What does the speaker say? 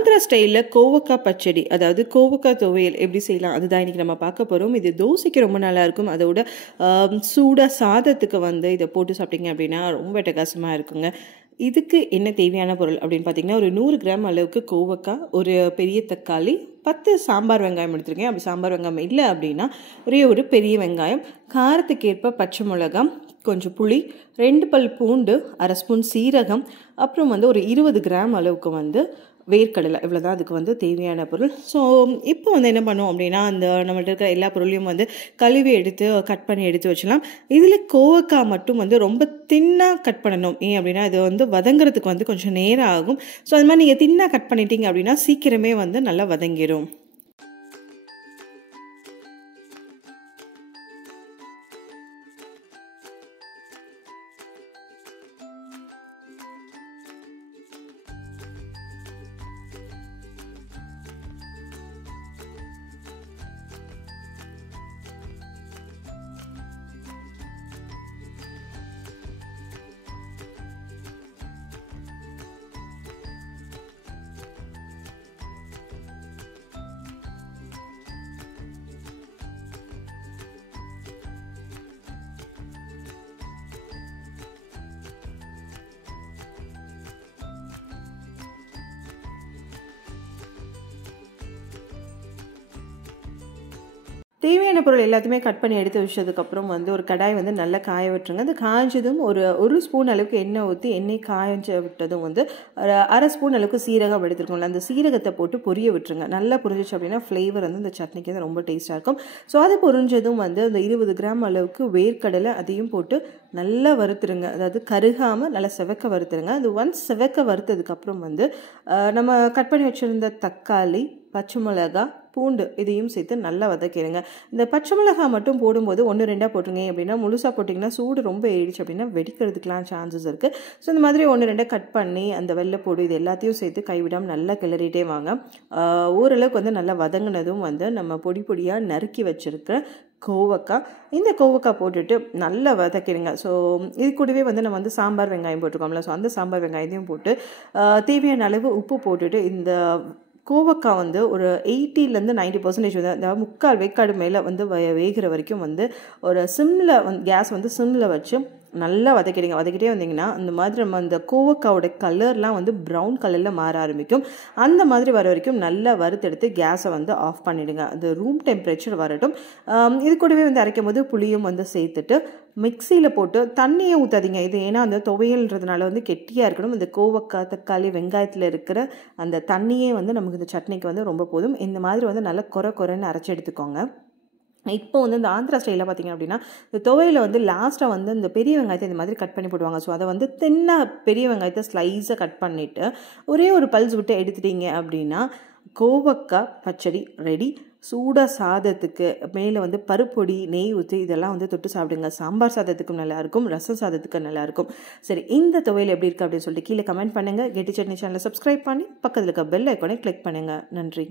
ஆந்திரா ஸ்டைலில் கோவக்காய் பச்சடி, அதாவது கோவக்காய் துவையல் எப்படி செய்யலாம் அதுதான் இன்றைக்கி நம்ம பார்க்க போகிறோம். இது தோசைக்கு ரொம்ப நல்லாயிருக்கும். அதோட சூடாக சாதத்துக்கு இதை போட்டு சாப்பிட்டீங்க அப்படின்னா ரொம்ப அட்டகாசமாக இருக்குங்க. இதுக்கு என்ன தேவையான பொருள் அப்படின்னு பார்த்தீங்கன்னா, ஒரு 100 கிராம் அளவுக்கு கோவக்காய், ஒரு பெரிய தக்காளி, 10 சாம்பார் வெங்காயம் எடுத்துருக்கேன். அப்படி சாம்பார் வெங்காயம் இல்லை அப்படின்னா ஒரே ஒரு பெரிய வெங்காயம், காரத்துக்கேற்ப பச்சை மிளகாய், கொஞ்சம் புளி, 2 பல் பூண்டு, 1/2 ஸ்பூன் சீரகம், அப்புறம் ஒரு 20 கிராம் அளவுக்கு வேர்க்கடலை. இவ்வளோ தான் அதுக்கு தேவையான பொருள். ஸோ இப்போ என்ன பண்ணுவோம் அப்படின்னா, அந்த நம்மள்ட்ட இருக்கிற எல்லா பொருளையும் கழுவி எடுத்து கட் பண்ணி எடுத்து வச்சலாம். இதில் கோவக்காய் மட்டும் ரொம்ப தின்னாக கட் பண்ணணும். ஏன் அப்படின்னா இது வதங்குறதுக்கு கொஞ்சம் நேரம் ஆகும். ஸோ அது மாதிரி நீங்கள் தின்னாக கட் பண்ணிட்டீங்க அப்படின்னா சீக்கிரமே நல்லா வதங்கிடும். தேவையான பொருள் எல்லாத்தையுமே கட் பண்ணி எடுத்து வச்சதுக்கப்புறம் ஒரு கடாய் நல்லா காய விட்டுருங்க. அது காய்ஞ்சதும் ஒரு ஸ்பூன் அளவுக்கு எண்ணெய் ஊற்றி, எண்ணெய் காய்ஞ்ச விட்டதும் 1/2 ஸ்பூன் அளவுக்கு சீரகம் எடுத்துருக்கோம்ல, அந்த சீரகத்தை போட்டு பொரிய விட்டுருங்க. நல்லா பொரிஞ்சிச்சு அப்படின்னா ஃப்ளேவர் இந்த சட்னிக்கு ரொம்ப டேஸ்ட்டாக இருக்கும். ஸோ அது பொரிஞ்சதும் அந்த 20 கிராம் அளவுக்கு வேர்க்கடலை அதையும் போட்டு நல்லா வறுத்துருங்க. அதாவது கருகாமல் நல்லா செவக்க வறுத்துருங்க. அது ஒன்ஸ் செவக்க வறுத்ததுக்கப்புறம் நம்ம கட் பண்ணி வச்சுருந்த தக்காளி, பச்சை மிளகா, பூண்டு இதையும் சேர்த்து நல்லா வதக்கிடுங்க. இந்த பச்சை மிளகாய் மட்டும் போடும்போது 1-2 போட்டுருங்க. அப்படின்னா முழுசாக போட்டிங்கன்னா சூடு ரொம்ப ஏறிச்சு அப்படின்னா வெடிக்கிறதுக்கெலாம் சான்சஸ் இருக்குது. ஸோ இந்த மாதிரி 1-2 கட் பண்ணி அந்த வெள்ளைப்பூடு இது எல்லாத்தையும் சேர்த்து கைவிடாமல் நல்லா கிளறிட்டே வாங்க. ஓரளவுக்கு நல்லா வதங்கினதும் நம்ம பொடி பொடியாக நறுக்கி வச்சுருக்கிற கோவக்காய், இந்த கோவக்காய் போட்டுட்டு நல்லா வதக்கிடுங்க. ஸோ இது கூடவே நம்ம சாம்பார் வெங்காயம் போட்டிருக்கோம்ல, ஸோ அந்த சாம்பார் வெங்காயத்தையும் போட்டு தேவையான அளவு உப்பு போட்டுட்டு இந்த கோவக்காய் ஒரு 80% 90% அதாவது 3/4 வேக்காடு மேலே வேகிற வரைக்கும் ஒரு சிம்மில் கேஸ் சிம்மில் வச்சு நல்லா வதக்கிடுங்க. வதக்கிட்டே வந்தீங்கன்னா அந்த மாதிரி நம்ம அந்த கோவக்காவோட கலர்லாம் ப்ரௌன் கலரில் மாற ஆரம்பிக்கும். அந்த மாதிரி வர வரைக்கும் நல்லா வறுத்தெடுத்து கேஸை ஆஃப் பண்ணிவிடுங்க. அது ரூம் டெம்பரேச்சர் வரட்டும். இது கூடவே அரைக்கும் போது புளியும் சேர்த்துட்டு மிக்சியில் போட்டு தண்ணியை ஊற்றாதீங்க. இது ஏன்னா அந்த துவையல்ன்றதுனால கெட்டியாக இருக்கணும். இந்த கோவக்காய், தக்காளி, வெங்காயத்தில் இருக்கிற அந்த தண்ணியே நமக்கு இந்த சட்னிக்கு ரொம்ப போதும். இந்த மாதிரி நல்லா குறைன்னு அரைச்சி எடுத்துக்கோங்க. இப்போ இந்த ஆந்திரா ஸ்டைலில் பார்த்தீங்க அப்படின்னா இந்த துவையில் லாஸ்ட்டாக இந்த பெரிய வெங்காயத்தை இந்த மாதிரி கட் பண்ணி போடுவாங்க. ஸோ அதை தின்னாக பெரிய வெங்காயத்தை ஸ்லைஸாக கட் பண்ணிவிட்டு ஒரே ஒரு பல்ஸ் விட்டு எடுத்துட்டீங்க அப்படின்னா கோவக்காய் பச்சடி ரெடி. சூடாக சாதத்துக்கு மேலே பருப்பொடி, நெய் ஊற்றி இதெல்லாம் தொட்டு சாப்பிடுங்க. சாம்பார் சாதத்துக்கும் நல்லாயிருக்கும், ரசம் சாதத்துக்கு நல்லாயிருக்கும். சரி, இந்த துவையல் எப்படி இருக்குது அப்படின்னு சொல்லிட்டு கீழே கமெண்ட் பண்ணுங்கள். கெட்டி சட்னி சேனலை சப்ஸ்கிரைப் பண்ணி பக்கத்தில் இருக்க பெல் ஐக்கானை கிளிக் பண்ணுங்கள். நன்றி.